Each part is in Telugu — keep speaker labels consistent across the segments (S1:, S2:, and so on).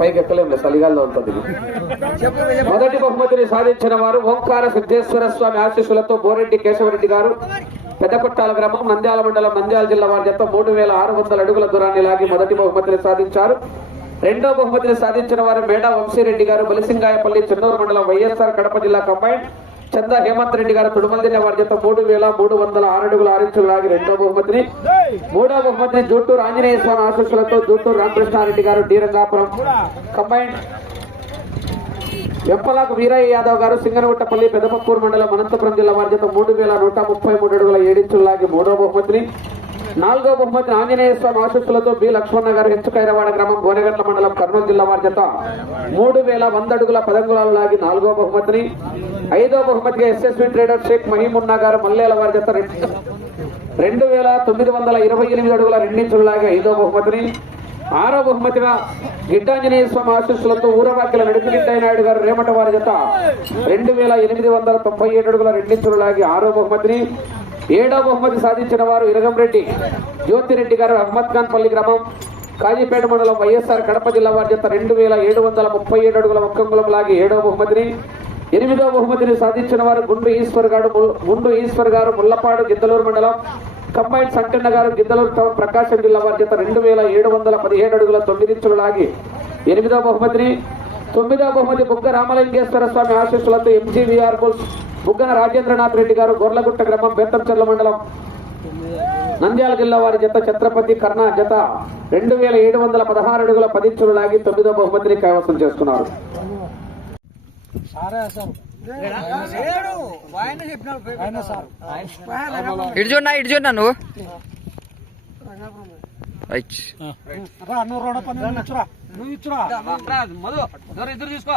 S1: పైకి ఎక్కలేము చలిగాల్లో ఉంటుంది. మొదటి బహుమతిని సాధించిన వారు ఓంకార సిద్ధేశ్వర స్వామి ఆశీస్సులతో బోరెడ్డి కేశవరెడ్డి గారు పెద్దపట్టాల గ్రామం మంద్యాల మండలం మంద్యాల జిల్లా వారి చెత్త మూడు వేల ఆరు వందల అడుగుల దూరాన్ని లాగి మొదటి బహుమతిని సాధించారు. రెండో బహుమతిని సాధించిన వారు మేడా వంశీరెడ్డి గారు బలిసింగాయపల్లి చెన్నూరు మండలం వైఎస్ఆర్ కడప జిల్లా కంబైన్. చంద హేమంత్ రెడ్డి గారు తుడుమల్దిన వారి చేత మూడు వేల మూడు వందల ఆరడుగుల అడుగుల రెండో బహుమతిని మూడో బహుమతిని జూటూరు ఆంజనేయ స్వామి ఆశీస్సులతో జూటూరు రామకృష్ణారెడ్డి గారు డీరంగాపురం కంబైన్ వెంపలాకు వీరయ్య యాదవ్ గారు సింగనగుట్టపల్లి పెదపక్కూరు మండలం అనంతపురం జిల్లా వారి చేత మూడు వేల నూట ముప్పై మూడు అడుగుల ఏడించుల్లాగి మూడో బహుమతిని నాలుగో బహుమతి ఆంజనేయ స్వామి ఆశస్సులతో బి లక్ష్మణ గారు హెచ్చుకైరవాడ గ్రామం గోనెగట్ల మండలం కర్నూలు జిల్లా వారి జత మూడు వేల వంద అడుగుల పదంగులాలు లాగి నాలుగో బహుమతిని ఐదో బహుమతిగా ఎస్ఎస్వి ట్రేడర్ షేక్ మహీమున్నా గారు మల్లేల వారి జత రెండు వేల తొమ్మిది వందల ఇరవై ఎనిమిది అడుగుల రెండించులు లాగి ఐదో బహుమతిని ఆరో బహుమతిగా గిడ్డాంజనేయ స్వామి ఆశీస్సులతో ఊరవాకిల నడిపిగిడ్డాయి నాయుడు గారు రేమట వారి జత రెండు వేల ఎనిమిది వందల తొంభై ఏడు అడుగుల రెండించులు లాగి ఆరో బహుమతిని ఏడో బహుమతి సాధించిన వారు ఇరగంరెడ్డి జ్యోతిరెడ్డి గారు అహ్మద్ ఖాన్ పల్లి గ్రామం కాజీపేట మండలం వైఎస్ఆర్ కడప జిల్లా వారి చేత రెండు వేల ఏడు వందల ముప్పై ఏడు అడుగుల ఒక్కంగులం లాగి ఏడవ బహుమతిని ఎనిమిదో బహుమతిని సాధించిన వారు గుండు ఈశ్వర్ గారు గుండు ఈశ్వర్ గారు ముల్లపాడు గిద్దలూరు మండలం కంబైన్ సంకన్న గారు గిద్దలూరు టౌన్ ప్రకాశం జిల్లా వారి చేత రెండు వేల ఏడు వందల పదిహేడు అడుగుల తొమ్మిది ఇంచులు లాగి ఎనిమిదో బహుమతిని తొమ్మిదవ బహుమతి బుగ్గ రామలింగేశ్వర స్వామి ఆశీస్సులతో ఎంజీవీఆర్ బుగ్గన రాజేంద్రనాథ్ రెడ్డి గారు గొర్లగుట్ట గ్రామం బేతంచెర్ల మండలం. నంద్యాల జిల్లా వారి జత ఛత్రపతి కర్ణ జత రెండు వేల ఏడు వందల పదహారు అడుగుల పదించులు లాగి తొమ్మిదో బహుమతిని కైవసం చేసుకున్నారు
S2: చూడనా నువ్వు. రైట్
S1: మధు ఇద్దరు తీసుకో.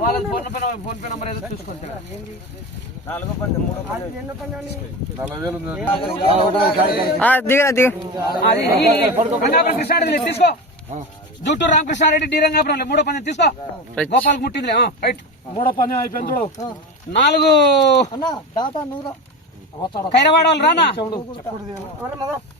S1: వాళ్ళ ఫోన్ పే- ఫోన్ పే నంబర్ ఏదో
S2: దిగ
S1: కృష్ణారెడ్డి తీసుకో. జూటు రామకృష్ణారెడ్డి డి రంగాపురం మూడో పని తీసుకో. గోపాల్ ముట్టిందిలే రైట్.
S3: మూడో పని అయిపోయింది చూడు.
S1: నాలుగు ఖైరవాడ వాళ్ళు రానా?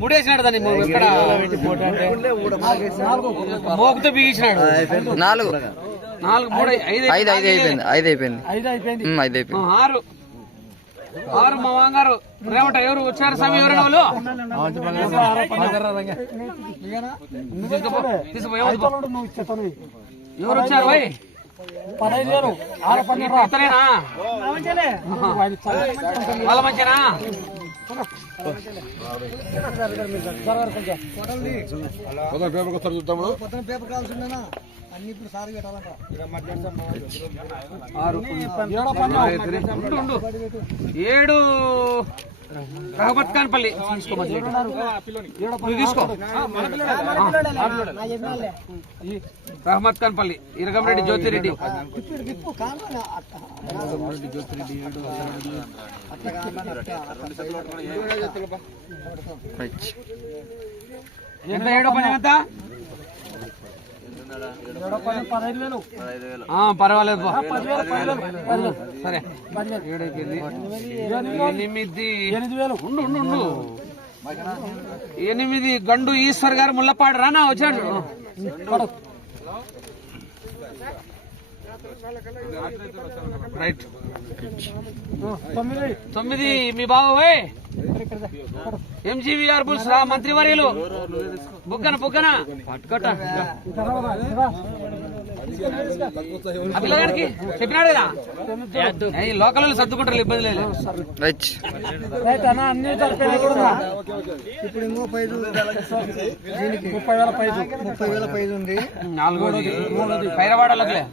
S1: ముడేసినాడు దాన్ని ఇక్కడ మోకుతో బిగించినాడు.
S2: నాలుగు.
S1: నాలుగు మూడు ఐదు
S2: ఐదు ఐదు అయిపోయింది. ఐదు అయిపోయింది.
S3: ఐదు అయిపోయింది.
S2: ఐదు
S1: ఆరు. ఆరు మా మామగారు. రేమట ఎవరు వచ్చారు స్వామి? ఎవరైనా వాళ్ళు? ఎవరు వచ్చారు?
S3: పదహైదు వేలు. ఆరో పని రా.
S1: ఇతనేనా?
S3: నువ్వు ఐదు ఇచ్చాను.
S1: వాళ్ళ మంచినా ఆరు
S3: ఏడో పని
S1: ఉండు, ఉండు. ఏడు. రహమత్ ఖాన్ పల్లి తీసుకోమని నువ్వు తీసుకో. రహమత్ ఖాన్ పల్లి ఇరగంరెడ్డి జ్యోతిరెడ్డి.
S2: రైట్
S1: ఎంత ఏడో పని ఎంత
S3: ఏడో పని పదహైదు వేలు
S1: ఆ, పర్వాలేదు సరే ఏడైపోయింది ఎనిమిది ఉండు ఉండు ఉండు. ఎనిమిది గండు ఈశ్వర్ గారు ముళ్ళపాడు రానా వచ్చాడు.
S3: తొమ్మిది.
S1: తొమ్మిది మీ బాబు ఎంజీవీఆర్ బుల్స్ రా మంత్రివర్యులు. బుక్కన బుక్కన పట్టుకోట. పిల్లగాడికి చెప్పినాడు కదా? ఈ లోకల్ సర్దుకుంటారు ఇబ్బంది లేదు.
S3: ఇప్పుడు ఇంకో ముప్పై వేల ముప్పై వేల ఉంది.
S1: నాలుగోది. పైరవాడలకులే.